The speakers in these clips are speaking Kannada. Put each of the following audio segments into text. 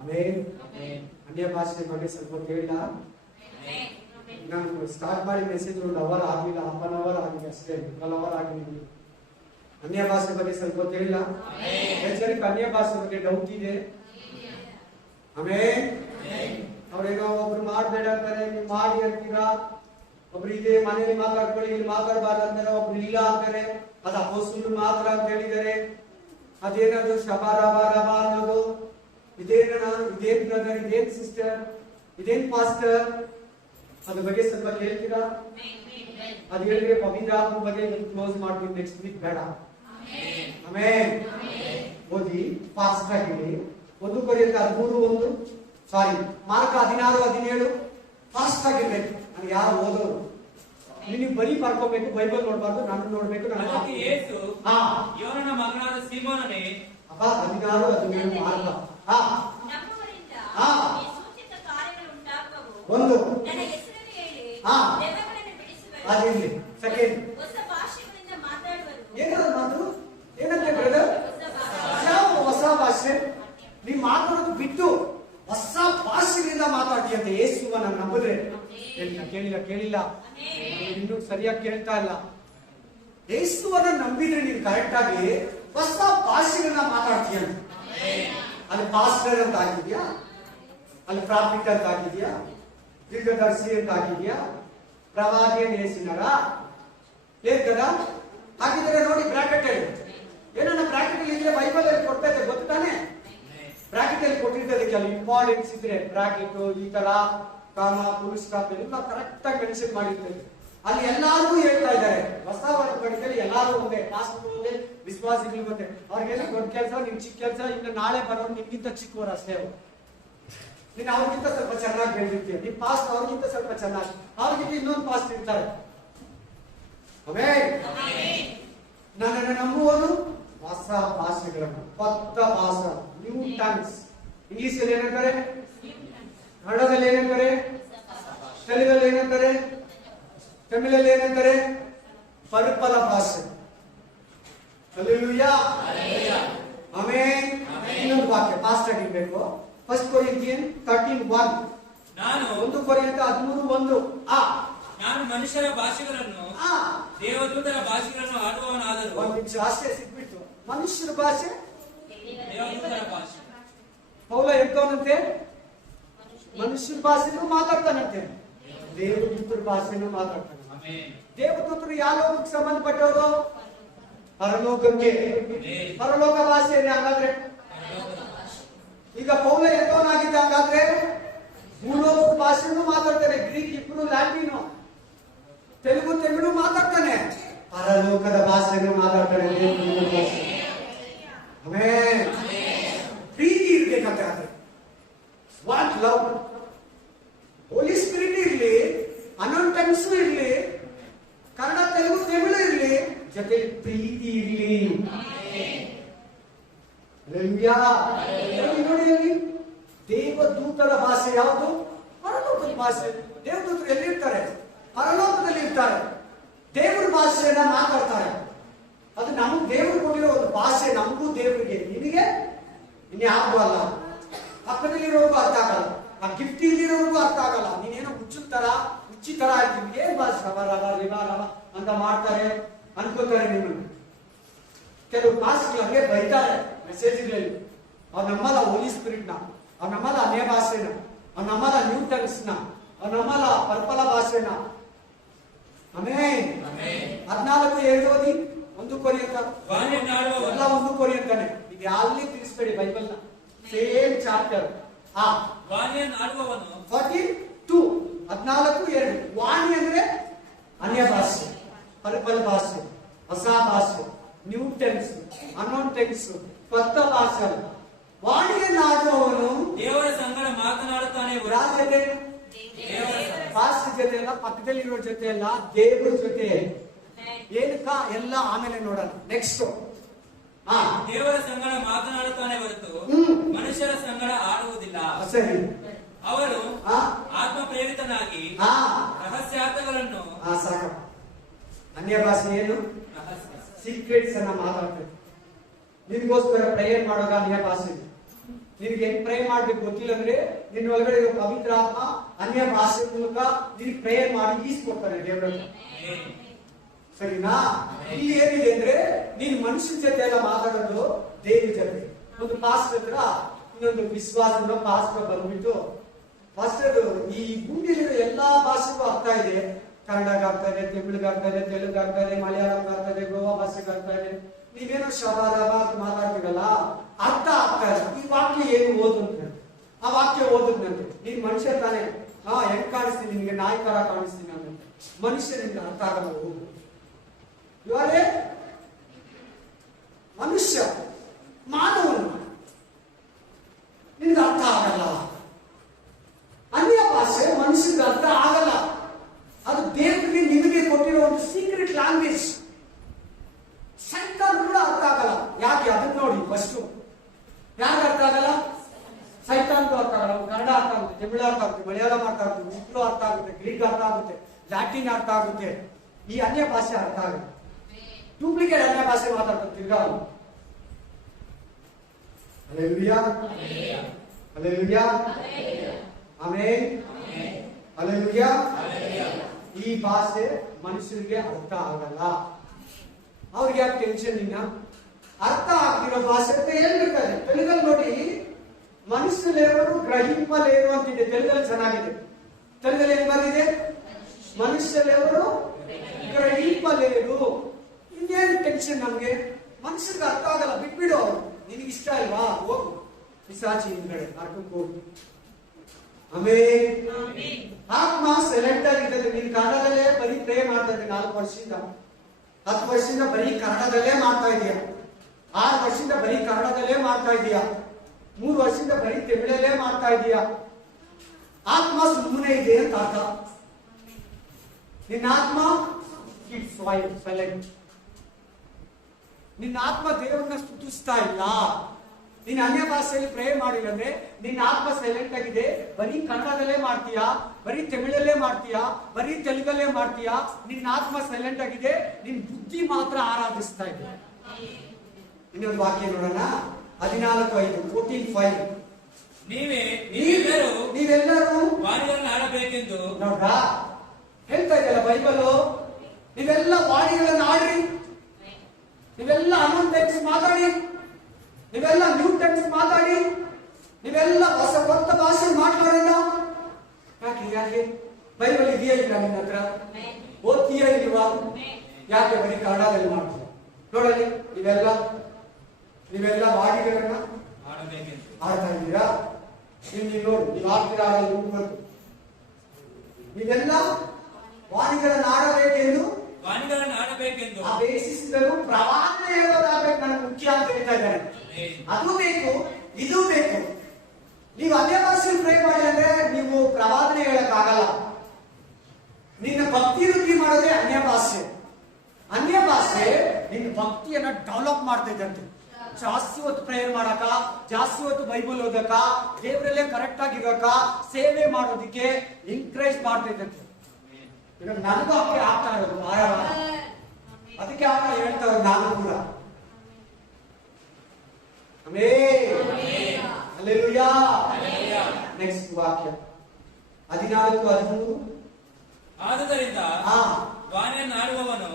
ಆಮೆನ್. ಅನ್ಯ ಭಾಷೆ ಬಗ್ಗೆ ಸ್ವಲ್ಪ ಕೇಳ. ನಾನು ಸ್ಟಾರ್ಟ್ ಮಾಡಿ ಮೆಸೇಜ್ 1 ಅವರ್ ಆಗಿಲ್ಲ, 1 ಅವರ್ ಆಗಿದೆ ಅಷ್ಟೇ, 12 ಅವರ್ ಆಗಿದೆ. ಅನ್ಯ ಭಾಷೆ ಬಗ್ಗೆ ಸ್ವಲ್ಪ ಕೇಳ. ಜನಕ್ಕೆ ಅನ್ಯ ಭಾಷೆ ಬಗ್ಗೆ ಡೌಟ್ ಇದೆ. ಆಮೇಲೆ ಅವ್ರೇನೋ ಒಬ್ರು ಮಾಡ್ಬೇಡ ಅಂತಾರೆ, ನೀವು ಮಾಡಿ ಅಂತೀರಾ. ಒಬ್ರು ಇದೆ ಮನೇಲಿ ಮಾತಾಡ್ಕೊಳ್ಳಿ, ಇಲ್ಲಿ ಮಾತಾಡಬಾರ್ದು ಅಂತಾರೆ. ಒಬ್ರು ಇಲ್ಲ ಅಂತಾರೆ, ಅದು ಅಪೊಸ್ತಲರು ಮಾತ್ರ ಅಂತ ಹೇಳಿದ್ದಾರೆ. ಅದೇನದು ಶಬಾರಬಾರಬ ಅನ್ನೋದು? ಇದೇನ ಇದೇನ್ ಬ್ರದರ್, ಇದೇನ್ ಸಿಸ್ಟರ್, ಇದೇನ್ ಪಾಸ್ಟರ್? ಅದ್ರ ಬಗ್ಗೆ ಸ್ವಲ್ಪ ಹೇಳ್ತೀರಾ? ಅದು ಹೇಳಿದ್ರೆ ಪವಿತ್ರ ಆತ್ಮ ಬಗ್ಗೆ ಕ್ಲೋಸ್ ಮಾಡ್ತೀವಿ ನೆಕ್ಸ್ಟ್ ವೀಕ್, ಬೇಡ. ಆಮೇಲೆ ಓದಿ ಫಾಸ್ಟ್ ಆಗಿ 1 ಕೊರಿಂಥ 13:1, ಸಾರಿ ಮಾರ್ಕ 16:17 ಫಾಸ್ಟ್ ಆಗಿರ್ಬೇಕು. ನಾನು ಯಾರು ಓದೋರು ನೀವು ಬರೀ ಬರ್ಕೋಬೇಕು, ಬೈಬಲ್ ನೋಡ್ಬಾರ್ದು, ನಾನು ನೋಡ್ಬೇಕು. ಅದಕ್ಕೆ ಯೇಸು ಯೋನನ ಮಗನಾದ ಸೀಮೋನನೇ, ಅಪ್ಪ 16:17 ಮಾರ್ಕ. ನಮ್ಮವರಿಂದ ಈ ಸೂಚಿತ ಕಾರ್ಯಗಳು ಉಂಟಾಗುವವು. 1 ನನ್ನ ಹೆಸರನ್ನು ಹೇಳಿ ದೆವ್ವಗಳನ್ನು ಬಿಡಿಸುವರು. ಅದಿರಲಿ. ಸೆಕೆಂಡ್, ಹೊಸ ಭಾಷೆಗಳಿಂದ ಮಾತಾಡುವರು. ಏನಾದ್ರು ಮಾತು ಏನಂತೆ ಬ್ರದರ್? ಯಾವ ಹೊಸ ಭಾಷೆ? ನೀವು ಮಾತಾಡೋದು ಬಿಟ್ಟು ಹೊಸ ಭಾಷೆಗಳಿಂದ ಮಾತಾಡ್ತೀಯಂತೆ. ಯೇಸುವನ್ನ ನಂಬಿದ್ರೆ ಕೇಳಿಲ್ಲ ಇನ್ನು ಸರಿಯಾಗಿ ಕೇಳ್ತಾ ಇಲ್ಲ. ಯೇಸುವನ್ನ ನಂಬಿದ್ರೆ ನೀವು ಕರೆಕ್ಟ್ ಆಗಿ ಹೊಸ ಭಾಷೆಗಳನ್ನ ಮಾತಾಡ್ತೀಯಂತೆ. ಅಲ್ಲಿ ಪಾಸ್ಟರ್ ಅಂತ ಹಾಕಿದ್ಯಾ, ಅಲ್ಲಿ ಪ್ರಾಫಿಟ್ ಅಂತ ಹಾಕಿದ್ಯಾ, ದೀರ್ಘದರ್ಶಿ ಅಂತ ಹಾಕಿದ್ಯಾ, ಪ್ರವಾದಿ ನೇಸಿನರ ಏನ್ కదా ಹಾಕಿದ್ರೆ ನೋಡಿ. ಬ್ರಾಕೆಟ್ ಹೇಳಿ, ಏನನ್ನ ಬ್ರಾಕೆಟ್ ಅಲ್ಲಿ ಇದ್ರೆ ಬೈಬಲ್ ಅಲ್ಲಿ ಕೊಡ್ತಾ ಇದೆ ಗೊತ್ತಾನೆ. ಬ್ರಾಕೆಟ್ ಅಲ್ಲಿ ಕೊಟ್ಟಿರ್ತದೆ ಕೆಲವು ಇಂಪಾರ್ಟೆನ್ಸ್ ಇದ್ರೆ ಬ್ರಾಕೆಟ್ ಈ ತರ ಕಾಮ ಪುರುಷ ಎಲ್ಲ ಕರೆಕ್ಟ್ ಆಗಿ ಮೆನ್ಷನ್ ಮಾಡಿರ್ತದೆ. ಅಲ್ಲಿ ಎಲ್ಲಾರು ಹೇಳ್ತಾ ಇದ್ದಾರೆ. ಹೊಸ ಒಡಂಬಡಿಕೆಯಲ್ಲಿ ಎಲ್ಲಾರು ಒಂದೇ, ಪಾಸ್ಟರ್ ಒಂದೇ, ವಿಶ್ವಾಸಿಗಳು ಒಂದೇ. ಅವ್ರಿಗೆಲ್ಲ ದೊಡ್ಡ ಕೆಲಸ, ನಿಮ್ ಚಿಕ್ಕ ಕೆಲಸ. ಇನ್ನು ನಾಳೆ ಬರೋರು ನಿಮ್ಗಿಂತ ಚಿಕ್ಕವರು ಅಷ್ಟೇ. ನೀನು ಅವ್ರಿಗಿಂತ ಸ್ವಲ್ಪ ಚೆನ್ನಾಗಿ ಬೆಳೆದಿರ್ತೀಯ. ನಿಮ್ ಪಾಸ್ಟ್ ಅವ್ರಿಗಿಂತ ಸ್ವಲ್ಪ ಚೆನ್ನಾಗಿ, ಅವ್ರಿಗಿಂತ ಇನ್ನೊಂದು ಪಾಸ್ಟ್ ಇರ್ತಾರೆ. ನನ್ನನ್ನು ನಂಬುವನು ಹೊಸ ಭಾಷೆಗಳನ್ನು, ಕೊತ್ತ ಭಾಷೆ, ನ್ಯೂ ಟಂಗ್ಸ್. ಇಂಗ್ಲಿಷ್ ಅಲ್ಲಿ ಏನಂತಾರೆ, ಕನ್ನಡದಲ್ಲಿ ಏನಂತಾರೆ, ತೆಲುಗಲ್ಲಿ ಏನಂತಾರೆ, ತಮಿಳಲ್ಲಿ ಏನಂತಾರೆ, ಪರ್ಪಲ ಭಾಷೆ. Hallelujah, amen. ಇನ್ನೊಂದು ವಾಕ್ಯ ಫಾಸ್ಟ್ ಆಗಿರ್ಬೇಕು. 1 ಕೊರಿಂಥಿಯನ್ 13:1. ನಾನು 1 ಕೊರಿಂಥ 13:1. ನಾನು ಮನುಷ್ಯರ ಭಾಷೆಗಳನ್ನು ದೇವದೂತರ ಭಾಷೆಗಳನ್ನು ಆಡುವವನಾದರೂ. ಒಂದು ನಿಮಿಷ ಅಷ್ಟೇ ಸಿಕ್ಬಿಟ್ಟು. ಮನುಷ್ಯರ ಭಾಷೆ, ದೇವದೂತರ ಭಾಷೆ. ಪೌಲ ಎಂತವನಂತೆ, ಮನುಷ್ಯರ ಭಾಷೆನೂ ಮಾತಾಡ್ತಾನಂತೆ, ದೇವದೂತರ ಭಾಷೆನೂ ಮಾತಾಡ್ತಾನೆ. ದೇವದೂತರು ಯಾವ ಲೋಕಕ್ಕೆ ಸಂಬಂಧಪಟ್ಟವರು? ಪರಲೋಕಕ್ಕೆ. ಪರಲೋಕ ಭಾಷೆ ಇದೆ ಹಾಗಾದ್ರೆ. ಈಗ ಪೌಲ ಎಂತವನಾಗಿದ್ದ ಹಾಗಾದ್ರೆ? ಭೂಲೋಕದ ಭಾಷೆನೂ ಮಾತಾಡ್ತಾನೆ, ಗ್ರೀಕ್, ಇಬ್ರು, ಲ್ಯಾಟಿನು, ತೆಲುಗು, ತಮಿಳು ಮಾತಾಡ್ತಾನೆ, ಪರಲೋಕದ ಭಾಷೆನೂ ಮಾತಾಡ್ತಾನೆ. ಆಮೆನ್. ಪ್ರೀತಿ ಇರ್ಬೇಕಂತೆ. ಆದ್ರೆ ವಾಟ್ ಲವ್, ಹೋಲಿ ಸ್ಪಿರಿಟ್ ಇರ್ಲಿ, ಅನೋನ್ ಟಂಗ್ಸ್ ಇರ್ಲಿ, ಕನ್ನಡ, ತೆಲುಗು, ತಮಿಳು ಇರ್ಲಿ, ಜೊತೆ ಪ್ರೀತಿ ಇರ್ಲಿ. ನೋಡಿ ಅಲ್ಲಿ ದೇವದೂತರ ಭಾಷೆ ಯಾವುದು? ಪರಲೋಕದ ಭಾಷೆ. ದೇವದೂತರು ಎಲ್ಲಿರ್ತಾರೆ? ಪರಲೋಕದಲ್ಲಿ ಇರ್ತಾರೆ. ದೇವರ ಭಾಷೆಯನ್ನ ಮಾತಾಡ್ತಾರೆ. ಅದು ನಮ್ಗೆ ದೇವರು ಕೊಟ್ಟಿರೋ ಒಂದು ಭಾಷೆ, ನಮಗೂ ದೇವರಿಗೆ. ನಿನಗೆ ಇನ್ಯಾವುದು ಅಲ್ಲ. ಪಕ್ಕದಲ್ಲಿರೋರ್ಗೂ ಅರ್ಥ ಆಗಲ್ಲ, ಆ ಗಿಫ್ಟ್ ಇಲ್ಲಿರೋರ್ಗೂ ಅರ್ಥ ಆಗಲ್ಲ. ನೀನೇನೋ ಹುಚ್ಚಿ ತರ ಆಗ್ತೀವಿ. ಏನ್ ಭಾಷೆ ರವ ಅಂತ ಮಾಡ್ತಾರೆ ಅನ್ಕೋತಾರೆ. ನಿಮ್ಮನ್ನು ಕೆಲವು ಭಾಷೆಗಳು ಹಂಗೆ ಬೈತಾರೆ ಮೆಸೇಜ್ಗಳಲ್ಲಿ. ಅವ್ರು ನಮ್ಮಲ್ಲ ಹೋಲಿ ಸ್ಪಿರಿಟ್ ನ, ಅವ್ರು ನಮ್ಮಲ್ಲ ಅನ್ಯ ಭಾಷೆನ, ಅವ್ರು ನಮ್ಮಲ್ಲ ನ್ಯೂ ಟಂಗ್ಸ್ ನ, ಅವ್ರು ನಮ್ಮಲ್ಲ ಪರ್ಪಲ ಭಾಷೆನ. ಆಮೆನ್. 14:2 ಓದಿ. 1 ಕೊರಿಂಥ ಎಲ್ಲ 1 ಕೊರಿಂಥನೇ. ಇದು ಅಲ್ಲಿ ತಿಳಿಸ್ಬೇಡಿ ಬೈಬಲ್ ನ, ಸೇಮ್ ಚಾಪ್ಟರ್. 42 14:2. ವಾಣಿ ಅಂದ್ರೆ ಅನ್ಯ ಭಾಷೆ, ಪರ್ಪಲ ಭಾಷೆ, ಹೊಸ ಭಾಷೆ, ನ್ಯೂ ಟೆನ್ಸ್, ಅನ್ನೋನ್ ಟೆನ್ಸ್, ಕೊತ್ತ ಭಾಷೆ. ವಾಣಿಯನ್ನಾಡುವವನು ದೇವರ ಸಂಗಡ ಮಾತನಾಡುತ್ತಾನೆ. ಜೊತೆ, ಭಾಷೆ ಜೊತೆ ಎಲ್ಲ, ಪಕ್ಕದಲ್ಲಿರೋ ಜೊತೆ ಎಲ್ಲ, ದೇವರ ಜೊತೆ. ಏನಕ್ಕ ಎಲ್ಲ ಆಮೇಲೆ ನೋಡೋಣ. ನೆಕ್ಸ್ಟ್, ದೇವರ ಸಂಗಡ ಮಾತನಾಡುತ್ತಾನೆ ಹೊರತು ಮನುಷ್ಯರ ಸಂಗಡ ಆಡುವುದಿಲ್ಲ. ಸರಿ. ಅವರು ಆತ್ಮ ಪ್ರೇರಿತನಾಗಿ ರಹಸ್ಯಾರ್ಥಗಳನ್ನು. ಸಾಕ. ಅನ್ಯ ಭಾಷೆ ಏನು? ಸೀಕ್ರೆಟ್ಸ್ ಅನ್ನ ಮಾತಾಡ್ತೇವೆ. ನಿಮ್ಗೋಸ್ಕರ ಪ್ರೇಯರ್ ಮಾಡುವಾಗ ಅನ್ಯ ಭಾಷೆ, ನಿನಗೆ ಹೆಂಗ್ ಪ್ರೇ ಮಾಡ್ಬೇಕು ಗೊತ್ತಿಲ್ಲ ಅಂದ್ರೆ ನಿನ್ನ ಒಳಗಡೆ ಇರೋ ಪವಿತ್ರ ಆತ್ಮ ಅನ್ಯ ಭಾಷೆ ಮೂಲಕ ನಿನ್ ಪ್ರೇಯರ್ ಮಾಡಿ ಈಸ್ಕೊಡ್ತಾನೆ ದೇವರ. ಸರಿನಾ? ಇಲ್ಲಿ ಏನಿದೆ ಅಂದ್ರೆ ನೀನ್ ಮನುಷ್ಯನ ಜೊತೆ ಎಲ್ಲ ಮಾತಾಡೋದು ದೇವ್ರ ಜೊತೆ. ಒಂದು ಪಾಸ್ಟರ್ ಹತ್ರ ಇನ್ನೊಂದು ವಿಶ್ವಾಸದ ಪಾಸ್ಟರ್ ಬಂದ್ಬಿಟ್ಟು, ಪಾಸ್ಟರ್ ಈ ಭೂಮಿಯಲ್ಲಿರೋ ಎಲ್ಲಾ ಭಾಷೆಗೂ ಅರ್ಥ ಇದೆ, ಕನ್ನಡಕ್ಕೆ ಆಗ್ತಾ ಇದೆ, ತಮಿಳಿಗೆ ಆಗ್ತಾ ಇದೆ, ತೆಲುಗು ಆಗ್ತಾ ಇದೆ, ಮಲಯಾಳಂಗೆ ಆಗ್ತಾ ಇದೆ, ಗೋವಾ ಭಾಷೆಗೆ ಆಗ್ತಾ ಇದೆ. ನೀವೇನೋ ಶಬಾದಬ ಮಾತಾಡ್ತೀರಲ್ಲ, ಅರ್ಥ ಆಗ್ತಾ ಇದೆ. ಈ ವಾಕ್ಯ ಏನು ಓದಂತೆ, ಆ ವಾಕ್ಯ ಓದದ್ನಂತೆ. ನೀನ್ ಮನುಷ್ಯ ತಾನೆ, ಹೆಂಗ್ ಕಾಣಿಸ್ತೀನಿ ನಿನ್ಗೆ, ನಾಯಿ ತರ ಕಾಣಿಸ್ತೀನಿ ಅಂತ. ಮನುಷ್ಯನಿಂದ ಅರ್ಥ ಆಗಲ್ಲ. ಹೋಗು, ಇವರೇ ಮನುಷ್ಯ, ಮಾನವನು, ನಿನ್ಗೆ ಅರ್ಥ ಆಗಲ್ಲ. ಅನ್ಯ ಭಾಷೆ ಮನುಷ್ಯನಿಗೆ ಅರ್ಥ ಆಗಲ್ಲ. ಅದು ದೇವರಿಗೆ ನಿಮಗೆ ಕೊಟ್ಟಿರೋ ಒಂದು ಸೀಕ್ರೆಟ್ ಲ್ಯಾಂಗ್ವೇಜ್. ಸೈತಾನ್ ಕೂಡ ಅರ್ಥ ಆಗಲ್ಲ. ಯಾಕೆ? ಅದನ್ನ ನೋಡಿ ಫಸ್ಟ್. ಯಾಕೆ ಅರ್ಥ ಆಗಲ್ಲ? ಸೈತಾನ್ಗೂ ಅರ್ಥ ಆಗಲ್ಲ. ಕನ್ನಡ ಅರ್ಥ ಆಗುತ್ತೆ, ತಮಿಳು ಅರ್ಥ ಆಗುತ್ತೆ, ಮಲಯಾಳಂ ಅರ್ಥ ಆಗುತ್ತೆ, ಉರ್ದು ಅರ್ಥ ಆಗುತ್ತೆ, ಗ್ರೀಕ್ ಅರ್ಥ ಆಗುತ್ತೆ, ಲ್ಯಾಟಿನ್ ಅರ್ಥ ಆಗುತ್ತೆ. ಈ ಅನ್ಯ ಭಾಷೆ ಅರ್ಥ ಆಗುತ್ತೆ. ಡೂಪ್ಲಿಕೇಟ್ ಅನ್ಯ ಭಾಷೆ ಮಾತಾಡ್ತಾರೆ ತಿರ್ಗಾ. Hallelujah, hallelujah, amen, hallelujah. ಈ ಭಾಷೆ ಮನುಷ್ಯರಿಗೆ ಅರ್ಥ ಆಗಲ್ಲ. ಅವ್ರಿಗೆ ಯಾಕೆ ಟೆನ್ಷನ್? ಇನ್ನ ಅರ್ಥ ಆಗ್ತಿರೋ ಭಾಷೆ ಅಂತ ಹೇಳ್ಬೇಕಾದ್ರೆ ತೆಲುಗಲ್ಲಿ ನೋಡಿ, ಮನುಷ್ಯಲೇವರು ಗ್ರಹಿಂಪಲೇರು ಅಂತಿದೆ. ತೆಲುಗಲ್ಲಿ ಚೆನ್ನಾಗಿದೆ. ತೆಲುಗಲ್ಲಿ ಏನ್ ಬಂದಿದೆ? ಮನುಷ್ಯಲೇವರು ಗ್ರಹಿಂಪಲೇರು. ಇನ್ನೇನು ಟೆನ್ಷನ್ ನಮ್ಗೆ? ಮನುಷ್ಯರಿಗೆ ಅರ್ಥ ಆಗಲ್ಲ, ಬಿಟ್ಬಿಡು. ಅವ್ರು ನಿನಗೆ ಇಷ್ಟ ಅಲ್ವಾ, ಹೋಗು ಪಿಸಾಚಿ ಹಿಂದ್ಗಡೆ ನರಕಕ್ಕೆ ಹೋಗು. ಆಮೇಲೆ ಆತ್ಮ ಸೆಲೆಕ್ಟ್ ಆಗಿರ್ತದೆ. ನೀನ್ ಕನ್ನಡದಲ್ಲೇ ಬರೀ ಪ್ರೇ ಮಾಡ್ತಾ ಇದ್ದೆ 4 ವರ್ಷದಿಂದ, 10 ವರ್ಷದಿಂದ ಬರೀ ಕನ್ನಡದಲ್ಲೇ ಮಾಡ್ತಾ ಇದೀಯ, 6 ವರ್ಷದಿಂದ ಬರೀ ಕನ್ನಡದಲ್ಲೇ ಮಾಡ್ತಾ ಇದೀಯ, 3 ವರ್ಷದಿಂದ ಬರೀ ತಮಿಳಲ್ಲೇ ಮಾಡ್ತಾ ಇದೀಯ. ಆತ್ಮ ಸುಮ್ಮನೆ ಇದೆ ಅಂತ ಅರ್ಥ. ನಿನ್ನ ಆತ್ಮ ಸೈಲೆಂಟ್. ನಿನ್ನ ಆತ್ಮ ದೇವರನ್ನ ಸ್ತುತಿಸ್ತಾ ಇಲ್ಲ. ನೀನ್ ಅನ್ಯ ಭಾಷೆಯಲ್ಲಿ ಪ್ರೇ ಮಾಡಿಲ್ಲ ಅಂದ್ರೆ ನಿನ್ನ ಆತ್ಮ ಸೈಲೆಂಟ್ ಆಗಿದೆ. ಬರೀ ಕನ್ನಡದಲ್ಲೇ ಮಾಡ್ತೀಯಾ, ಬರೀ ತಮಿಳಲ್ಲೇ ಮಾಡ್ತೀಯಾ, ಬರೀ ತೆಲುಗಲ್ಲೇ ಮಾಡ್ತೀಯಾ. ನಿನ್ನ ಆತ್ಮ ಸೈಲೆಂಟ್ ಆಗಿದೆ, ನಿನ್ ಬುದ್ಧಿ ಮಾತ್ರ ಆರಾಧಿಸ್ತಾ ಇದೆ. ಇನ್ನೊಂದು ವಾಕ್ಯ ನೋಡೋಣ. 14:5, 14:5. ನೀವೆಲ್ಲರೂ ವಾಣಿಗಳನ್ನು ಆಡಬೇಕೆಂದು ನೋಡ್ರಾ ಹೇಳ್ತಾ ಇದೆಯಲ್ಲ ಬೈಬಲ್. ನೀವೆಲ್ಲ ವಾಣಿಗಳನ್ನು ಆಡಿ, ನೀವೆಲ್ಲ ಅನಂತ ಮಾತಾಡಿ, ನೀವೆಲ್ಲ ನ್ಯೂ ಟೆಕ್ಸ್ಟ್ ಮಾತಾಡಿ, ನೀವೆಲ್ಲ ಹೊಸ ಕೊತ್ತ ಭಾಷೆ ಮಾತಾಡಿಲ್ಲ. ಯಾಕೆ? ಬೈಬಲ್ ಇದೆಯಾ ಇಲ್ಲ ನಿನ್ನ ಹತ್ರ? ಓದ್ತೀಯಾ ಇಲ್ವಾ? ಯಾಕೆ ಬರೀ ಕನ್ನಡದಲ್ಲಿ ಮಾಡ್ತೀಯ? ನೋಡಲಿ, ನೀವೆಲ್ಲ ವಾಣಿಗಳನ್ನ ಆಡ್ತಾ ಇದ್ದೀರಾ. ನೀವು ನೋಡಿ, ನೀವು ಆಡ್ತೀರಾ ಬಂತು. ನೀವೆಲ್ಲ ವಾಣಿಗಳನ್ನ ಆಡಬೇಕೆಂದು ಆ ಬೇಸಿಸಿದರು ಪ್ರವಾದನೆ ಹೇಳೋದಾಗಬೇಕು. ನನಗೆ ಮುಖ್ಯ ಅಂತ ಹೇಳ್ತಾ ಇದ್ದಾರೆ. ಅದು ಬೇಕು, ಇದು ಬೇಕು. ನೀವು ಅದೇ ಭಾಷೆಯಲ್ಲಿ ಪ್ರೇ ಮಾಡಿ ಅಂದ್ರೆ ನೀವು ಪ್ರವಾದನೆ ಹೇಳಕ್ಕಾಗಲ್ಲ. ನಿನ್ನ ಭಕ್ತಿ ವೃದ್ಧಿ ಮಾಡೋದೇ ಅನ್ಯ ಭಾಷೆ. ಅನ್ಯ ಭಾಷೆ ನಿನ್ನ ಭಕ್ತಿಯನ್ನ ಡೆವಲಪ್ ಮಾಡ್ತಾ ಇದ್ದಂತೆ. ಜಾಸ್ತಿ ಹೊತ್ತು ಪ್ರೇಯರ್ ಮಾಡಕ, ಜಾಸ್ತಿ ಹೊತ್ತು ಬೈಬಲ್ ಓದಕ, ದೇವರಲ್ಲೇ ಕರೆಕ್ಟ್ ಆಗಿರೋಕ, ಸೇವೆ ಮಾಡೋದಿಕ್ಕೆ ಎಂಕರೇಜ್ ಮಾಡ್ತಾ ಇದ್ದಂತೆ. ಈಗ ನನಗೂ ಅಪ್ಪೆ ಆಗ್ತಾ ಇರೋದು ಆಯಾಮ. ಅದಕ್ಕೆ ಅಪ್ಪ ಹೇಳ್ತಾ ಇರೋದು ನಾನು ಕೂಡ. ಹಲ್ಲೆಲೂಯಾ. ನೆಕ್ಸ್ಟ್ ವಾಕ್ಯ 14:13. ಆದುದರಿಂದ ವಾಣಿಯನ್ನು ಆಡುವವನು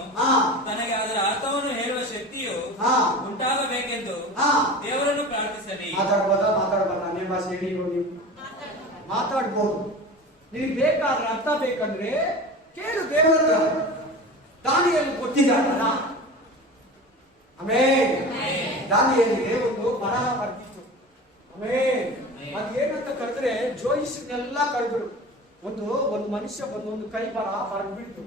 ತನಗೆ ಅದರ ಅರ್ಥವನ್ನು ಹೇಳುವ ಶಕ್ತಿಯು ಉಂಟಾಗಬೇಕೆಂದು ದೇವರನ್ನು ಪ್ರಾರ್ಥಿಸಲಿ. ಮಾತಾಡ್ಬೋದಾ? ಅನ್ಯ ಭಾಷೆ ಹೇಳಿ ನೀವು ಮಾತಾಡ್ಬೋದು. ನಿನಗೆ ಬೇಕಾದ್ರೆ ಅರ್ಥ ಬೇಕಂದ್ರೆ ಕೇಳು ದೇವರ. ದಾನಿಯಲ್ಲಿ ಕೊಟ್ಟಿದ್ದಾರಲ್ಲ, ದಾನಿಯಲ್ಲಿಗೆ ಒಂದು ಬರಹ ಬರ್ತಿತ್ತು. ಅದೇನಂತ ಕರೆದ್ರೆ ಜೋಯಿಸ್ನೆಲ್ಲ ಕರೆದ್ರು. ಒಂದು ಮನುಷ್ಯ ಬಂದು ಒಂದು ಕೈ ಬರಹ ಬರ್ಬಿಡ್ತು.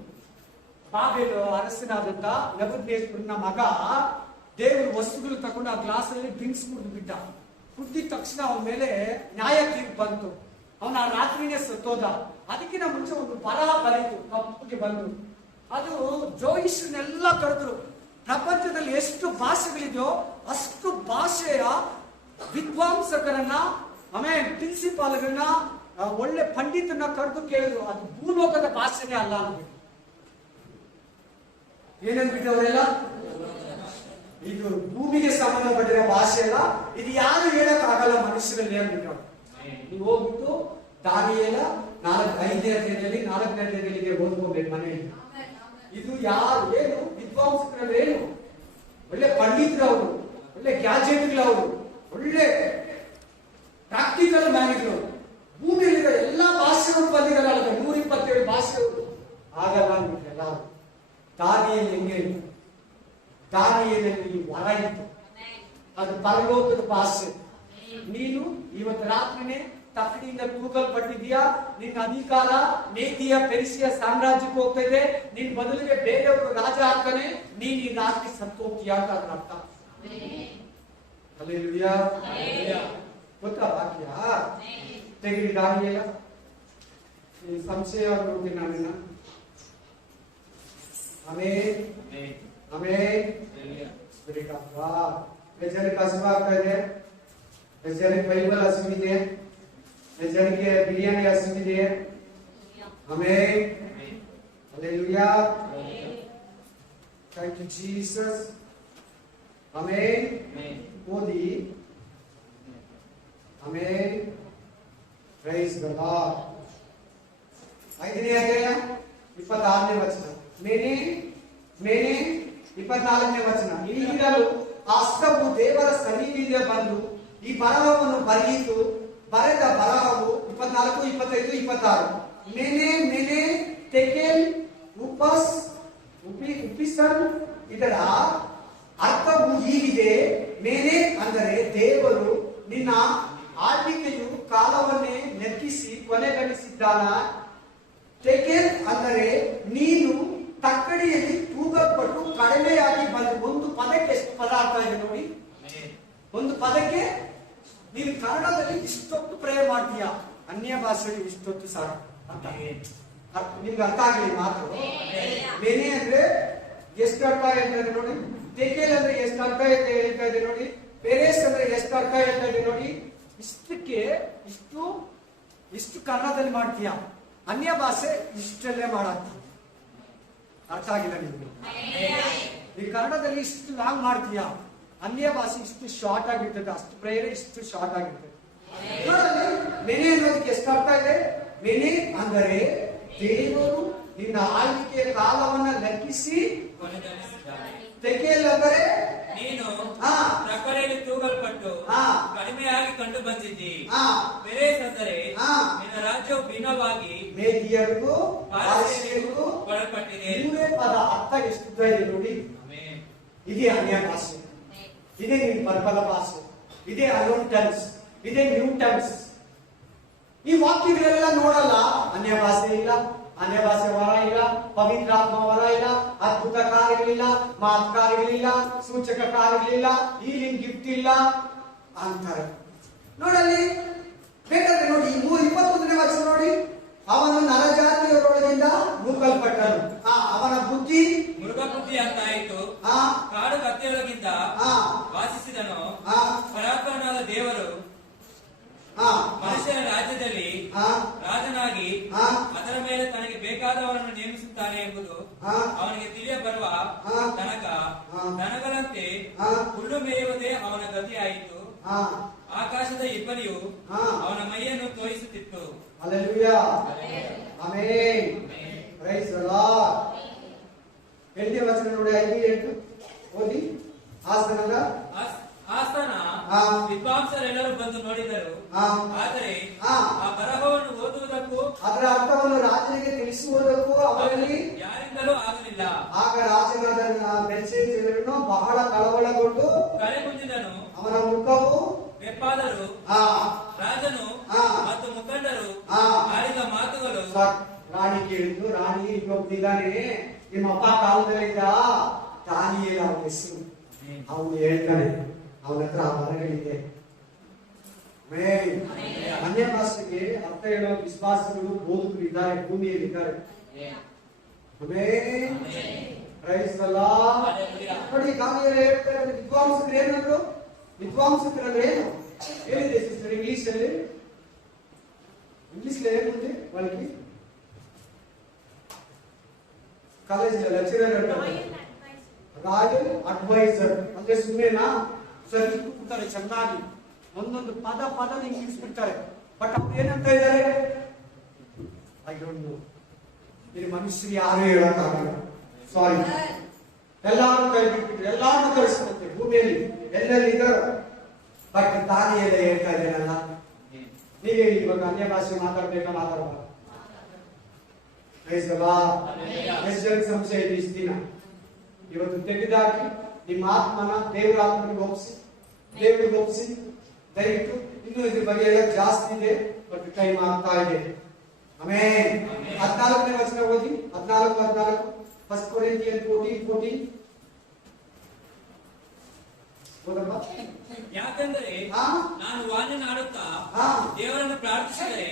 ಬಾಬೆಲ್ ಅರಸನಾದಂತ ನೆಬೂಕದ್ನೆಚ್ಚರನ ಮಗ ದೇವರ ವಸ್ತುಗಳು ತಗೊಂಡು ಆ ಗ್ಲಾಸ್ ಅಲ್ಲಿ ಡ್ರಿಂಕ್ಸ್ ಕುಡಿದು ಬಿಟ್ಟ. ಕುಡಿದ ತಕ್ಷಣ ಅವನ ಮೇಲೆ ನ್ಯಾಯ ತೀರ್ಪು ಬಂತು. ಅವನ ಆ ರಾತ್ರಿನೇ ಸತ್ತೋದ. ಅದಕ್ಕಿಂತ ಮುಂಚೆ ಒಂದು ಬರಹ ಬರೀತು, ಕಪ್ಪಗೆ ಬಂದು. ಅದು ಜೋಯಿಸ್ನೆಲ್ಲ ಕರೆದ್ರು. ಪ್ರಪಂಚದಲ್ಲಿ ಎಷ್ಟು ಭಾಷೆಗಳಿದೆಯೋ ಅಷ್ಟು ಭಾಷೆಯ ವಿದ್ವಾಂಸಕರನ್ನ, ಆಮೇಲೆ ಪ್ರಿನ್ಸಿಪಾಲ್ಗಳನ್ನ, ಒಳ್ಳೆ ಪಂಡಿತನ ಕರೆದು ಕೇಳಿದ್ರು. ಅದು ಭೂಲೋಕದ ಭಾಷೆನೇ ಅಲ್ಲ ಅಂದ್ಬಿಟ್ಟು. ಏನಂದ್ಬಿಟ್ಟು ಅವರೆಲ್ಲ, ಇದು ಭೂಮಿಗೆ ಸಂಬಂಧಪಟ್ಟಿರೋ ಭಾಷೆ ಅಲ್ಲ, ಇದು ಯಾರು ಹೇಳಕ್ ಆಗಲ್ಲ ಮನುಷ್ಯರಲ್ಲಿ ಅಂದ್ಬಿಟ್ಟು. ನೀವು ಹೋಗ್ಬಿಟ್ಟು ದಾನಿಯೇಲ 5ನೇ ಅಧ್ಯಾಯದಲ್ಲಿ 4ನೇ ಅಧ್ಯಾಯದಲ್ಲಿ ಓದ್ಕೋಬೇಕು ಮನೆಯಲ್ಲಿ. ಇದು ಯಾರು ಏನು ವಿದ್ವಾಂಸಕರಲ್ಲಿ ಏನು ಒಳ್ಳೆ ಪಂಡಿತರವರು, ಒಳ್ಳೆ ಗ್ಯಾಜೆಟ್ಗಳವರು, ಒಳ್ಳೆ ಪ್ರಾಕ್ಟಿಕಲ್ ಮ್ಯಾನ್ಗಳು, ಭೂಮಿಯಲ್ಲಿರೋ ಎಲ್ಲಾ ಭಾಷೆಗಳು ಬಂದಿರಲ್ಲ, 127 ಭಾಷೆಗಳು ಆಗಲ್ಲ ಅಂದ್ಬಿಟ್ಟು ಎಲ್ಲ. ದಾನಿಯೇಲ ಹೆಂಗೆ ದಾನಿಯೇಲಲ್ಲಿ ವರ ಇತ್ತು, ಅದು ಪರಲೋಕದ ಭಾಷೆ. ನೀನು ಇವತ್ತು ರಾತ್ರಿನೇ ತಕ್ಕಡಿಯಿಂದ ತೂಗಲ್ಪಟ್ಟಿದ್ಯಾ, ನಿನ್ನ ಅಧಿಕಾರ ಮೇದಿಯ ಪೆರ್ಸಿಯ ಸಾಮ್ರಾಜ್ಯಕ್ಕೆ ಹೋಗ್ತಾ ಇದೆ, ನಿನ್ ಬದಲಿಗೆ ಬೇರೆಯವರು ರಾಜ ಆಗ್ತಾನೆ, ನೀನ್ ಈ ರಾತ್ರಿ ಸತ್ತೋಗ್ತೀಯ ಅಂತ ಅದ್ರ ಅರ್ಥ. ಹಲ್ಲೆಲೂಯಾ. ಗೊತ್ತಾ ವಾಕ್ಯ? ತೆಗಿರಿ ದಾನಿಯೇಲ, ಸಂಶಯ ನೋಡಿ ನಾನಿನ್ನ. ಆಮೆನ್ ಆಮೆನ್. Spirit of God. ಜನಕ್ಕೆ ಹಸಿವಾಗ್ತಾ ಇದೆ, ಜನಕ್ಕೆ ಬೈಬಲ್ ಹಸಿವಿದೆ, ಜನಕ್ಕೆ ಬಿರಿಯಾನಿ ಹಸಿವಿದೆ. ಆಮೆನ್ ಹಲ್ಲೆಲೂಯಾ. Thank you Jesus. ಆಮೆನ್. ಓದಿ. ಆಮೆನ್. Praise the Lord. 5ನೇ ಅಧ್ಯಾಯ 26ನೇ ವಚನ. ಮೇನೆ 24ನೇ ವಚನ. ಈಗಿರಲು ಆ ಹಸ್ತವು ದೇವರ ಸನ್ನಿಧಿಗೆ ಬಂದು ಈ ಬರಹವನ್ನು ಬರೆಯಿತು. ಬರೆದ ಬರಹವು 24, 25, 26. ಮೇನೆ ತೆಕೆಲ್ ಉಪಿಸನ್. ಇದರ ಅರ್ಥವು ಹೀಗಿದೆ. ಮೇನೆ ಅಂದರೆ ದೇವರು ನಿನ್ನ ಆಳ್ವಿಕೆಯು ಕಾಲವನ್ನೇ ಲೆಕ್ಕಿಸಿ ಕೊನೆಗಳಿಸಿದ್ದಾನ. ತೆಕೆಲ್ ಅಂದರೆ ನೀನು ತಕ್ಕಡಿಯಲ್ಲಿ ತೂಗಲ್ಪಟ್ಟು ಕಡಿಮೆಯಾಗಿ ಬಂದು. ಒಂದು ಪದಕ್ಕೆ ಎಷ್ಟು ಪದಾರ್ಥ ಇದೆ ನೋಡಿ, ಒಂದು ಪದಕ್ಕೆ. ನೀನು ಕನ್ನಡದಲ್ಲಿ ಇಷ್ಟೊತ್ತು ಪ್ರೇಯರ್ ಮಾಡ್ತೀಯ, ಅನ್ಯ ಭಾಷೆಯಲ್ಲಿ ಇಷ್ಟೊತ್ತು ಸಾಕು. ನಿಮ್ಗೆ ಅರ್ಥ ಆಗಲಿ ಮಾತು. ಮೇನೆ ಅಂದ್ರೆ ಎಷ್ಟು ಅರ್ಥ ಹೇಳ್ತಾ ನೋಡಿ, ತೆಕೇಲ್ ಅಂದ್ರೆ ಎಷ್ಟು ಅರ್ಥ ಹೇಳ್ತಾ ಇದೆ ನೋಡಿ, ಪೆರೇಸ್ ಅಂದ್ರೆ ಎಷ್ಟು ಅರ್ಥ ಹೇಳ್ತಾ ಇದೆ ನೋಡಿ. ಇಷ್ಟಕ್ಕೆ ಇಷ್ಟು ಕನ್ನಡದಲ್ಲಿ ಮಾಡ್ತೀಯ, ಅನ್ಯ ಭಾಷೆ ಇಷ್ಟಲ್ಲೇ ಮಾಡಾಕ್ತ. ಅರ್ಥ ಆಗಿಲ್ಲ ನಿಮ್ಗೆ? ಈ ಕನ್ನಡದಲ್ಲಿ ಇಷ್ಟು ಲಾಂಗ್ ಮಾಡ್ತೀಯ, ಅನ್ಯ ಭಾಷೆ ಇಷ್ಟು ಶಾರ್ಟ್ ಆಗಿರ್ತದೆ, ಅಷ್ಟು ಪ್ರೇಯರ್ ಇಷ್ಟು ಶಾರ್ಟ್ ಆಗಿರ್ತದೆ. ಮೆನೆ ಅನ್ನೋದಕ್ಕೆ ಎಷ್ಟು ಅರ್ಥ ಇದೆ? ಮೆನೆ ಅಂದರೆ ದೇವರು ನಿನ್ನ ಆಳ್ವಿಕೆಯ ಕಾಲವನ್ನ ಲೆಕ್ಕಿಸಿ. ತೆಕೇಲ್ ಅಂದರೆ ನೀನು ತಕ್ಕಡಿಯಲ್ಲಿ ತೂಗಲ್ಪಟ್ಟು ಕಡಿಮೆಯಾಗಿ ಕಂಡು ಬಂದಿದ್ದಿ. ಪೆರೇಸ್ ಅಂದರೆ ನಿನ್ನ ರಾಜ್ಯವು ಭಿನ್ನವಾಗಿ ಮೇದಿಯರಿಗೂ ಪಾರಸಿಯರಿಗೂ ಒಳಪಟ್ಟಿದೆ. ಮೂರೇ ಪದ ಅರ್ಥ ಎಷ್ಟು ಇದೆ ನೋಡಿ. ಇದೇ ಅನ್ಯ ಭಾಷೆ, ಇದೇ ನಿನ್ನ ಪರ್ಬಲ ಭಾಷೆ, ಇದೇ ಅಲೋನ್ ಟನ್ಸ್, ಇದೇ ನ್ಯೂ ಟನ್ಸ್. ಈ ವಾಕ್ಯಗಳೆಲ್ಲ ನೋಡಲ್ಲ, ಅನ್ಯ ಭಾಷೆ ಇಲ್ಲ, ಅನ್ಯ ಭಾಷೆ ವರ ಇಲ್ಲ, ಪವಿತ್ರಾತ್ಮ ವರ ಇಲ್ಲ, ಅದ್ಭುತ ಕಾರ್ಯಗಳಿಲ್ಲ, ಮಾತ್ ಕಾರ್ಯಗಳಿಲ್ಲ, ಸೂಚಕ ಕಾರ್ಯಗಳಿಲ್ಲ, ಹೀಲಿಂಗ್ ಗಿಫ್ಟ್ ಇಲ್ಲ ಅಂತಾರೆ. ನೋಡಲ್ಲಿ ಬೇಕಾದ್ರೆ ನೋಡಿ 21ನೇ ವಚನ ನೋಡಿ. ಅವನು ನರಜಾತಿಯವರೊಳಗಿಂದ ನೂಕಲ್ಪಟ್ಟನು. ಅವನ ಬುದ್ಧಿ ಮೃಗ ಬುದ್ಧಿ ಅಂತ ಆಯಿತು. ಕಾಡು ಕತ್ತೆಯೊಳಗಿಂದ ವಾಸಿಸಿದನು. ಪರಾತ್ಮನಾದ ದೇವರು ಮನುಷ್ಯನ ರಾಜ್ಯದಲ್ಲಿ ರಾಜನಾಗಿ ಅದರ ಮೇಲೆ ತನಗೆ ಬೇಕಾದವರನ್ನು ನೇಮಿಸುತ್ತಾನೆ ಎಂಬುದು ಅವನಿಗೆ ತಿಳಿಯ ಬರುವ ತನಕ ದನಗಳಂತೆ ಹುಲ್ಲು ಮೇಯುವುದೇ ಅವನ ಗತಿಯಾಯಿತು. ಆಕಾಶದ ಇಬ್ಬನಿಯು ಅವನ ಮೈಯನ್ನು ತೋರಿಸುತ್ತಿತ್ತು. ಹಲ್ಲೆಲೂಯಾ. ಆಮೆನ್. Praise the Lord. 8ನೇ ವಚನ ನೋಡಿ, 5, 8 ಓದಿ. ಆಸ್ಥಾನ ವಿದ್ವಾಂಸರೆಲ್ಲರೂ ಬಂದು ನೋಡಿದರು. ಆದರೆ ಆ ಬರಹವನ್ನು ಓದುವುದಕ್ಕೂ ಅದರ ಅರ್ಥವನ್ನು ರಾಜನಿಗೆ ತಿಳಿಸುವುದಕ್ಕೂ ಅವರಲ್ಲಿ ಯಾರಿಂದಲೂ ಆಗಲಿಲ್ಲ. ಆಗ ರಾಜನಾದ ಬೆಲ್ಶಚ್ಚರನು ಬಹಳ ಕಳವಳಗೊಂಡು ಕಳೆಗುಂದಿದನು. ಅವನ ಮುಖವು ಬೆಪ್ಪಾದರು. ರಾಜನು ಮತ್ತು ಮುಖಂಡರು ಆಡಿದ ಮಾತುಗಳು. ರಾಣಿ ಕೇಳಿದ್ದು, ರಾಣಿ ಇನ್ನೊಬ್ಬನಿದ್ದಾನೆ ನಿಮ್ಮ ಅಪ್ಪ ಕಾಲದಲ್ಲಿದ್ದ ದಾನಿಯೇಲ ಅವನ ಹೆಸರು. ಅವನು ಹೇಳ್ತಾನೆ, ಅವನ ಹತ್ರ ಆ ಬರಗಳಿದೆ. ಅನ್ಯ ಭಾಷೆಗೆ ಅರ್ಥ ಹೇಳೋ ವಿಶ್ವಾಸಗಳು ಬೋಧಕರು ಇದ್ದಾರೆ, ಭೂಮಿಯಲ್ಲಿ ಇದ್ದಾರೆ. Praise the lord. ನೋಡಿ, ದಾನಿಯೇಲ ಹೇಳ್ತಾರೆ, ವಿದ್ವಾಂಸಕರು ಏನಂದ್ರು? ವಿದ್ವಾಂಸಕರಲ್ಲಿ ಏನು ಹೇಳಿದೆ ಸಿಸ್ಟರ್ ಇಂಗ್ಲಿಷಲ್ಲಿ? ಇಂಗ್ಲಿಷ್ ಏನು ಮುಂದೆ ಬಳಕೆ ಕಾಲೇಜ್ ಲೆಕ್ಚರರ್ ರಾಯಲ್ ಅಡ್ವೈಸರ್ ಅಂದ್ರೆ ಸುಮ್ಮನೆನಾ? ಸರಿಸ್ಬಿಡ್ತಾರೆ ಚೆನ್ನಾಗಿ, ಒಂದೊಂದು ಪದ ಪದ ನಿಲ್ಲಿಸ್ಬಿಡ್ತಾರೆ. ಬಟ್ ಅವ್ರು ಏನಂತ ಇದ್ದಾರೆ, ಐ ಡೋಂಟ್ ನೋ. ಇಲ್ಲಿ ಮನುಷ್ಯರು ಯಾರು ಹೇಳಕ್ಕಾಗಲ್ಲ. ಸಾರಿ, ಎಲ್ಲಾರು ಕೈ ಬಿಟ್ಬಿಟ್ರು, ಎಲ್ಲಾರು ಕಳಿಸ್ಬಿಡ್ತಾರೆ ಭೂಮಿಯಲ್ಲಿ ಎಲ್ಲೆಲ್ಲಿ ಇದ್ದಾರೋ. ಬಟ್ ದಾನಿಯೆಲ್ಲ ಹೇಳ್ತಾ ಇದ್ದೇನಲ್ಲ, ನೀವೇ ಇವಾಗ ಅನ್ಯ ಭಾಷೆ ಮಾತಾಡ್ಬೇಕಾ ಮಾತಾಡಬಾರ? ಎಷ್ಟು ಜನಕ್ಕೆ ಸಂಶಯ ಇದೆ ಇಷ್ಟು ದಿನ? ಇವತ್ತು ತೆಗೆದಾಕಿ ನಿಮ್ಮ ಆತ್ಮನ ದೇವರ ಆತ್ಮನಿಗೆ ಒಪ್ಪಿಸಿ, ದೇವರಿಗೆ ಒಪ್ಪಿಸಿ. ದಯವಿಟ್ಟು ಇನ್ನೂ ಇದ್ರ ಬಗ್ಗೆ ಎಲ್ಲ ಜಾಸ್ತಿ ಇದೆ, ಬಟ್ ಟೈಮ್ ಆಗ್ತಾ ಇದೆ. ಆಮೇಲೆ 14ನೇ ವಚನ ಓದಿ, 14 ಫಸ್ಟ್ ಕೊರಿಂಥಿಯನ್ 14 ಓದಮ್ಮ. ಯಾಕಂದರೆ ನಾನು ವಾಣಿನಾಡುತ್ತಾ ದೇವರನ್ನು ಪ್ರಾರ್ಥಿಸಿದರೆ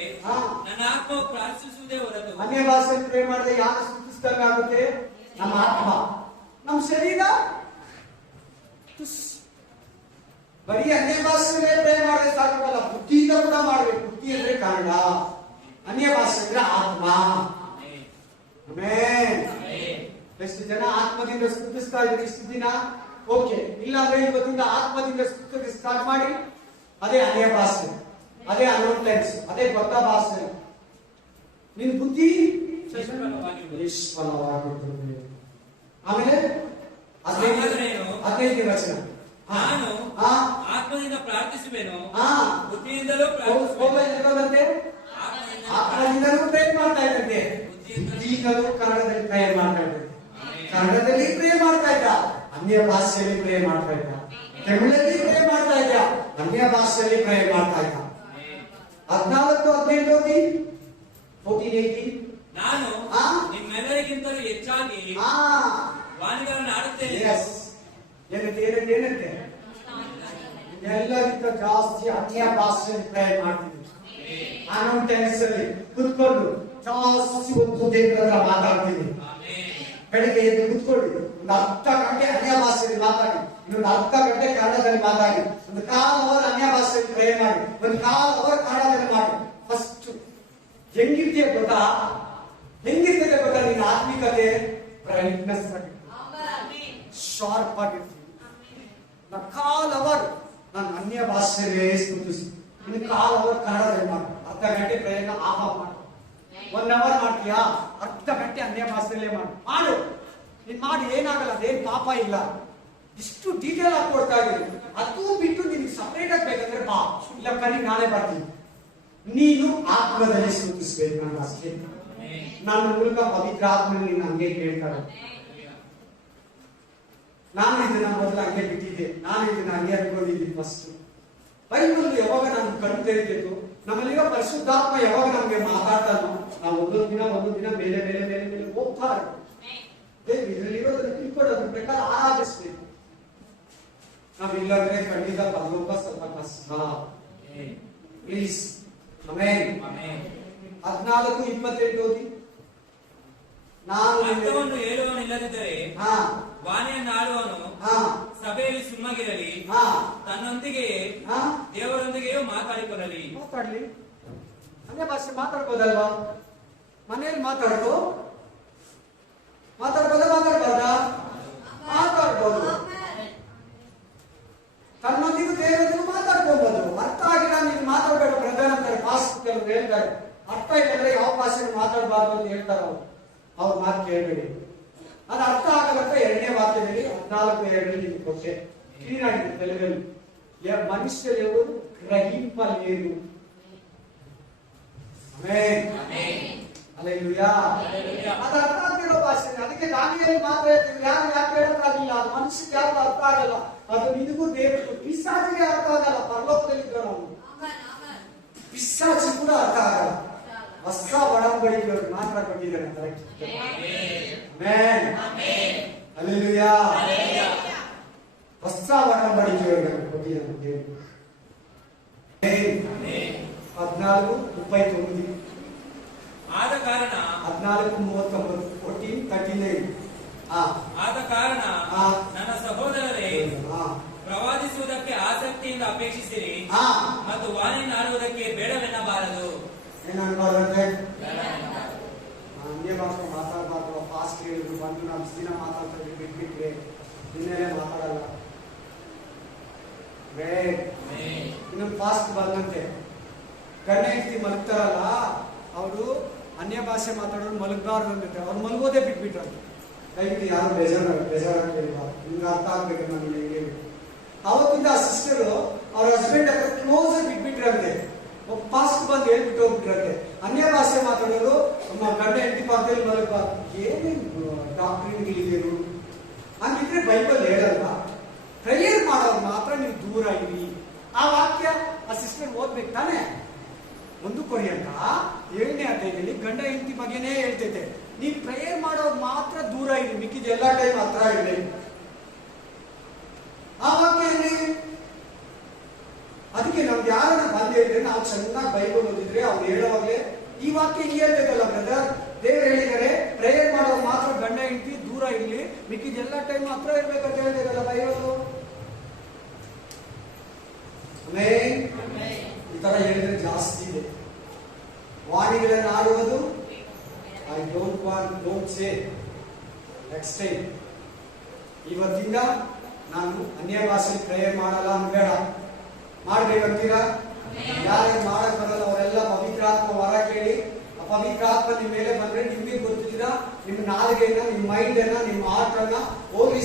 ನನ್ನ ಆತ್ಮ ಪ್ರಾರ್ಥಿಸುವುದೇ ಹೊರತು. ಅನ್ಯ ಭಾಷೆ ಪ್ರೇ ಮಾಡಿದ್ರೆ ಯಾರು ಸ್ತುತಿಸಿದಂಗ ಆಗುತ್ತೆ? ನಮ್ಮ ಆತ್ಮ. ನಮ್ಮ ಶರೀರ ಬರೀ ಅನ್ಯ ಭಾಷೆ ಪ್ರೇ ಮಾಡಿದ್ರೆ ಸಾಕಲ್ಲ, ಬುದ್ಧಿಯಿಂದ ಕೂಡ ಮಾಡ್ಬೇಕು. ಬುದ್ಧಿ ಅಂದ್ರೆ ಕನ್ನಡ, ಅನ್ಯ ಭಾಷೆ ಅಂದ್ರೆ ಆತ್ಮ. ಎಷ್ಟು ಜನ ಆತ್ಮದಿಂದ ಸ್ತುತಿಸ್ತಾ ಇದ್ರು ಇಷ್ಟು ದಿನ? ಓಕೆ, ಇಲ್ಲಾಂದ್ರೆ ಇವತ್ತಿಂದ ಆತ್ಮದಿಂದ ಸ್ತುತಿಗೆ ಸ್ಟಾರ್ಟ್ ಮಾಡಿ. ಅದೇ ಅನ್ಯ ಭಾಷೆ, ಅದೇ ಅನೌನ್ಸ್, ಅದೇ ಗೊತ್ತ ಭಾಷೆ. ನಿನ್ ಬುದ್ಧಿ ನಿಷ್ಫಲವಾಗಿರುತ್ತದೆ. ಆಮೇಲೆ 15ನೇ ವಚನ, ನಾನು ಆತ್ಮದಿಂದ ಪ್ರಾರ್ಥಿಸುವೆನು, ಬುದ್ಧಿಯಿಂದಲೂ ಪ್ರಾರ್ಥಿಸುವಂತೆ. ಆತ್ಮದಿಂದಲೂ ಪ್ರೇಮ್ ಮಾಡ್ತಾ ಇದ್ದಂತೆ, ಬುದ್ಧಿಯಿಂದಲೂ ಕನ್ನಡದಲ್ಲಿ ಪ್ರೇಮ್ ಮಾಡ್ತಾ ಇದ್ದಂತೆ. ಕನ್ನಡದಲ್ಲಿ ಪ್ರೇಮ್ ಮಾಡ್ತಾ ಇದ್ದ, ಅನ್ಯ ಭಾಷೆಯಲ್ಲಿ ಪ್ರೇಮ್ ಮಾಡ್ತಾ ಇದ್ದ. ತಮಿಳಲ್ಲಿ ಪ್ರೇಮ್ ಮಾಡ್ತಾ ಇದ್ದ, ಅನ್ಯ ಭಾಷೆಯಲ್ಲಿ ಪ್ರೇಮ್ ಮಾಡ್ತಾ ಇದ್ದ. 14-15 ಓದಿ, 14-18. ನಾನು ನಿಮ್ಮೆಲ್ಲರಿಗಿಂತಲೂ ಹೆಚ್ಚಾಗಿ ವಾಣಿಗಳನ್ನು ಆಡುತ್ತೇನೆ. ಏನಂತೆ ಎಲ್ಲರಿಗಿಂತ ಜಾಸ್ತಿ ಅನ್ಯ ಭಾಷೆಯಲ್ಲಿ ಪ್ರೇಮ್ ಮಾಡ್ತೀನಿ. ಅನೌನ್ಸ್ ಅಲ್ಲಿ ಕುತ್ಕೊಂಡು ಜಾಸ್ತಿ ಒಂದು ದೇವರ ಮಾತಾಡ್ತೀನಿ. ಬೆಳಿಗ್ಗೆ ಎದ್ದು ಕುತ್ಕೊಳ್ಳಿ, ಒಂದು ಅರ್ಧ ಗಂಟೆ ಅನ್ಯ ಭಾಷೆಯಲ್ಲಿ ಮಾತಾಡಿ, ಇನ್ನೊಂದು ಅರ್ಧ ಗಂಟೆ ಕನ್ನಡದಲ್ಲಿ ಮಾತಾಡಿ, ಒಂದು ಕಾಲ್ ಅವರ್ ಅನ್ಯ ಭಾಷೆಯಲ್ಲಿ ಪ್ರೇ ಮಾಡಿ, ಒಂದು ಕಾಲ್ ಅವರ್ ಕನ್ನಡದಲ್ಲಿ ಮಾಡಿ. ಫಸ್ಟ್ ಹೆಂಗಿರ್ತೀಯ ಗೊತ್ತಾ? ಹೆಂಗಿರ್ತದೆ ಗೊತ್ತಾ? ನಿನ್ನ ಆತ್ಮಿಕತೆ ಬ್ರೈಟ್ನೆಸ್ ಶಾರ್ಪ್ ಆಗಿರ್ತೀವಿ. ಕಾಲ್ ಅವರ್ ನಾನು ಅನ್ಯ ಭಾಷೆಯಲ್ಲೇ ಸ್ತುತಿಸಿ, ಇನ್ನು ಕಾಲ್ ಅವರ್ ಕನ್ನಡದಲ್ಲಿ ಮಾಡು. ಅರ್ಧ ಗಂಟೆ ಪ್ರಯತ್ನ ಆಫ್ ಮಾಡು. 1 ಅವರ್ ಮಾಡ್ತೀಯಾ, ಅರ್ಧ ಗಂಟೆ ಅನ್ಯ ಭಾಷೆಯಲ್ಲೇ ಮಾಡು. ನೀನ್ ಮಾಡಿ, ಏನಾಗಲ್ಲ, ಅದೇನ್ ಪಾಪ ಇಲ್ಲ. ಇಷ್ಟು ಡೀಟೇಲ್ ಆಗಿ ಕೊಡ್ತಾ ಇದ್ದೀನಿ. ಅದು ಬಿಟ್ಟು ನಿನ್ಗೆ ಸಪರೇಟ್ ಆಗಿ ಬೇಕಂದ್ರೆ ಬಾ, ಇಲ್ಲ ಕರಿ, ನಾಳೆ ಬರ್ತೀನಿ. ನೀನು ಆತ್ಮದಲ್ಲಿ ಸ್ತುತಿಸ್ಬೇಕು. ನನ್ನ ಅಷ್ಟೇ, ನನ್ನ ಮೂಲಕ ಪವಿತ್ರ ಆತ್ಮ ನೀನು ಹಂಗೆ ಕೇಳ್ತಾರೆ. ನಾನು ಇದನ್ನ ಮೊದಲು ಹಂಗೆ ಬಿಟ್ಟಿದ್ದೆ, ನಾನು ಇದನ್ನ ಹಂಗೆ ಅನ್ಕೊಂಡಿದ್ದೀನಿ. ಫಸ್ಟ್ ಬೈಬಲ್ ಯಾವಾಗ ನಾನು ಕಣ್ಣು ತೆರೀತಿತ್ತು, ನಮ್ಮಲ್ಲಿರೋ ಪರಿಶುದ್ಧಾತ್ಮ ಯಾವಾಗ ನಮ್ಗೆ ಮಾತಾಡ್ತಾನೋ, ನಾವು ಒಂದೊಂದು ದಿನ ಮೇಲೆ ಮೇಲೆ ಮೇಲೆ ಮೇಲೆ ಹೋಗ್ತಾ ಇದ್ದೀವಿ. ಇದರಲ್ಲಿರೋದನ್ನ ತಿಳ್ಕೊಳ್ಳೋದ್ರ ಪ್ರಕಾರ ಆರಾಧಿಸ್ಬೇಕು. ನಾವಿಲ್ಲಾಂದ್ರೆ ಖಂಡಿತ ಪರಲೋಕ ಸ್ವಲ್ಪ ಕಷ್ಟ. ಪ್ಲೀಸ್. ಆಮೇನ್. 14-28 ಓದಿ. ನಾನು ಅರ್ಥವನ್ನು ಹೇಳುವವನಿಲ್ಲದಿದ್ದರೆ ವಾಣಿಯನ್ನು ಆಡುವವನು ಸಭೆಯಲ್ಲಿ ಸುಮ್ಮಗಿರಲಿ, ತನ್ನೊಂದಿಗೆ ದೇವರೊಂದಿಗೆಯೂ ಮಾತಾಡಿಕೊಳ್ಳಲಿ. ಮಾತಾಡ್ಲಿ, ಅನ್ಯ ಭಾಷೆ ಮಾತಾಡ್ಬೋದಲ್ವಾ? ಮನೆಯಲ್ಲಿ ಮಾತಾಡ್ಬೋದ? ಮಾತಾಡ್ಬಾರ್ದಾ? ಮಾತಾಡ್ಬೋದು. ತನ್ನೊಂದಿಗೂ ದೇವರೊಂದಿಗೂ ಮಾತಾಡ್ಕೋಬಹುದು. ಅರ್ಥ ಆಗಿಲ್ಲ ನೀನು ಮಾತಾಡ್ಬೇಕು ಬ್ರದರ್ ಅಂತಾರೆ. ಪಾಸ್ಟ್ ಕೆಲವರು ಹೇಳ್ತಾರೆ, ಅರ್ಥ ಇಲ್ಲಂದ್ರೆ ಯಾವ ಭಾಷೆಗೆ ಮಾತಾಡಬಾರ್ದು ಅಂತ ಹೇಳ್ತಾರೆ. ಅವ್ರ ಮಾತು ಕೇಳಬೇಡಿ. ಅದು ಅರ್ಥ ಆಗಲ್ಲಂತ 2ನೇ ವಾಕ್ಯದಲ್ಲಿ 14:2 ಕೊಟ್ಟೆ, ಕ್ಲೀನ್ ಆಗಿದೆ ತೆಲುಗಲ್ಲಿ. ಮನುಷ್ಯರು ಗ್ರಹಿಂಪಲೇನು. ಅಲ್ಲೆಲೂಯಾ. ಅದು ಅರ್ಥ ಆಗ್ತಿರೋ ಭಾಷೆ. ಅದಕ್ಕೆ ದಾನಿಯಲ್ಲಿ ಮಾತ್ರ ಯಾಕೆ ಹೇಳಕ್ಕಾಗಿಲ್ಲ? ಅದು ಮನುಷ್ಯಕ್ಕೆ ಯಾರು ಅರ್ಥ ಆಗಲ್ಲ. ಅದು ನಿನಗೂ ದೇವರಿಗೂ, ಪಿಶಾಚಿಗೆ ಅರ್ಥ ಆಗಲ್ಲ. ಪರಲೋಕದಲ್ಲಿದ್ದ ನಾವು ಪಿಶಾಚಿ ಕೂಡ ಅರ್ಥ ಆಗಲ್ಲ. ಹೊಸ ಒಡಂಬಡಿಕೆಯವರು ಮಾತ್ರ ಕೊಟ್ಟಿದ್ದಾರೆ. ಅಲ್ಲೆಲೂಯಾ. ಹೊಸ ಒಡಂಬಡಿಕೆಯವರು ಕೊಟ್ಟಿದ್ದಾರೆ. 14:39. ಆದ ಕಾರಣ 14:39 14:39. ಆದ ಕಾರಣ ನನ್ನ ಸಹೋದರರೇ, ಪ್ರವಾದಿಸುವುದಕ್ಕೆ ಆಸಕ್ತಿಯಿಂದ ಅಪೇಕ್ಷಿಸಿರಿ ಮತ್ತು ವಾಣಿಯನ್ನು ಆಡುವುದಕ್ಕೆ ಬೇಡವೆನ್ನಬಾರದು. ಏನನ್ಬಾರ್ದಂತೆ? ಹಂಗೆ ಮಾತಾಡಬಾರ್ದು. ಫಾಸ್ಟ್ ಹೇಳಿದ್ರು ಬಂದು ನಾವು ದಿನ ಮಾತಾಡ್ತಾ ಬಿಟ್ಬಿಟ್ರೆ ಇನ್ನೇನೆ ಮಾತಾಡಲ್ಲ. ಪಾಸ್ಟ್ ಬಂದಂತೆ ಗಂಡ ಹೆಂಡತಿ ಮಲಗ್ತಾರಲ್ಲ, ಅವರು ಅನ್ಯ ಭಾಷೆ ಮಾತಾಡೋರು ಮಲಗಬಾರ್ದು ಅಂತೆ. ಅವ್ರು ಮಲಗೋದೇ ಬಿಟ್ಬಿಟ್ರು. ದಯವಿಟ್ಟು ಯಾರು ಬೇಜಾರಾಗ್ಲಿಲ್ವಾ? ನಿಮ್ಗೆ ಅರ್ಥ ಆಗ್ಬೇಕು ನಾನು ಹೇಗೆ. ಅವತ್ತಿಂದ ಆ ಸಿಸ್ಟರು ಅವ್ರ ಹಸ್ಬೆಂಡ್ ಹತ್ರ ಕ್ಲೋಸ್ ಆಗಿ ಬಿಟ್ಬಿಟ್ರಂತೆ. ಪಾಸ್ಟ್ ಬಂದು ಹೇಳ್ಬಿಟ್ಟು ಹೋಗ್ಬಿಟ್ರಂತೆ, ಅನ್ಯ ಭಾಷೆ ಮಾತಾಡೋರು ನಮ್ಮ ಗಂಡ ಹೆಂಡತಿ ಪಕ್ಕದಲ್ಲಿ ಮಲಗಬಾರ್ದು. ಏನೇನು ಡಾಕ್ಟ್ರಿನ್ಗಳಿಗೇನು ಹಂಗಿದ್ರೆ ಬೈಬಲ್ ಹೇಳಲ್ವಾ? ಪ್ರೇಯರ್ ಮಾಡೋರು ಮಾತ್ರ ನೀವು ದೂರ ಇರಿ. ಆ ವಾಕ್ಯ ಆ ಸಿಸ್ಟರ್ ಓದ್ಬೇಕು ತಾನೆ. 1 ಕೊರಿಂಥ 7ನೇ ಅಧ್ಯಾಯದಲ್ಲಿ ಗಂಡ ಹೆಂಡತಿ ಬಗ್ಗೆನೇ ಹೇಳ್ತೈತೆ. ನೀವು ಪ್ರೇಯರ್ ಮಾಡೋರು ಮಾತ್ರ ದೂರ ಇರಿ, ಮಿಕ್ಕಿದ ಎಲ್ಲಾ ಟೈಮ್ ಹತ್ರ ಇರಲಿ. ಆ ವಾಕ್ಯ ಏನ್ರಿ? ಅದಕ್ಕೆ ನಮ್ಗೆ ಯಾರನ್ನ ಬಂದು ಹೇಳಿದ್ರೆ ನಾವು ಚೆನ್ನಾಗಿ ಬೈಬಲ್ ಓದಿದ್ರೆ ಅವ್ರು ಹೇಳೋವಾಗ್ಲೇ ಈ ವಾಕ್ಯ ಹಿಂಗೆ ಹೇಳ್ತೈತಲ್ಲ ಬ್ರದರ್, ದೇವ್ರು ಹೇಳಿದ್ದಾರೆ ಪ್ರೇಯರ್ ಮಾಡೋರು ಮಾತ್ರ ಗಂಡ ಹೆಂಡತಿ ದೂರ ಇರ್ಲಿ, ಮಿಕ್ಕಿದ ಎಲ್ಲಾ ಟೈಮ್ ಹತ್ರ ಇರ್ಬೇಕಂತ ಹೇಳ್ತೈತಲ್ಲ ಬೈಬಲ್. ಈ ತರ ಹೇಳಿದ್ರೆ ಜಾಸ್ತಿ ಇದೆ. ವಾಣಿಗಳನ್ನು ಆಡುವುದು I don't say next time. ಇವತ್ತಿಂದ ನಾನು ಅನ್ಯ ಭಾಷೆ ಪ್ರೇಯರ್ ಮಾಡಲ್ಲ ಅನ್ಬೇಡ. ಮಾಡ್ಬೇಕಂತೀರಾ? ಯಾರು ಮಾಡಕ್ ಬರಲ್ಲ ಅವರೆಲ್ಲ ಪವಿತ್ರಾತ್ಮ ವರ ಕೇಳಿ, ಆ ಪವಿತ್ರಾತ್ಮ ನಿಮ್ಮ ಮೇಲೆ ಬಂದ್ರೆ ನಿಮ್ಗೆ ಗೊತ್ತಿದ್ದೀರಾ, ನಿಮ್ಮ ನಾಲಿಗೆಯನ್ನ, ನಿಮ್ಮ ಮೈಂಡ್ ಅನ್ನ, ನಿಮ್ಮ ಹಾರ್ಟ್ ಅನ್ನ ಹೋಗಿ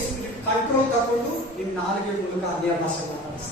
ಕಂಟ್ರೋಲ್ ತಕೊಂಡು ನಿಮ್ಮ ನಾಲಿಗೆ ಮೂಲಕ ಅನ್ಯ ಭಾಷೆ ಮಾತಾಡಿಸಿ.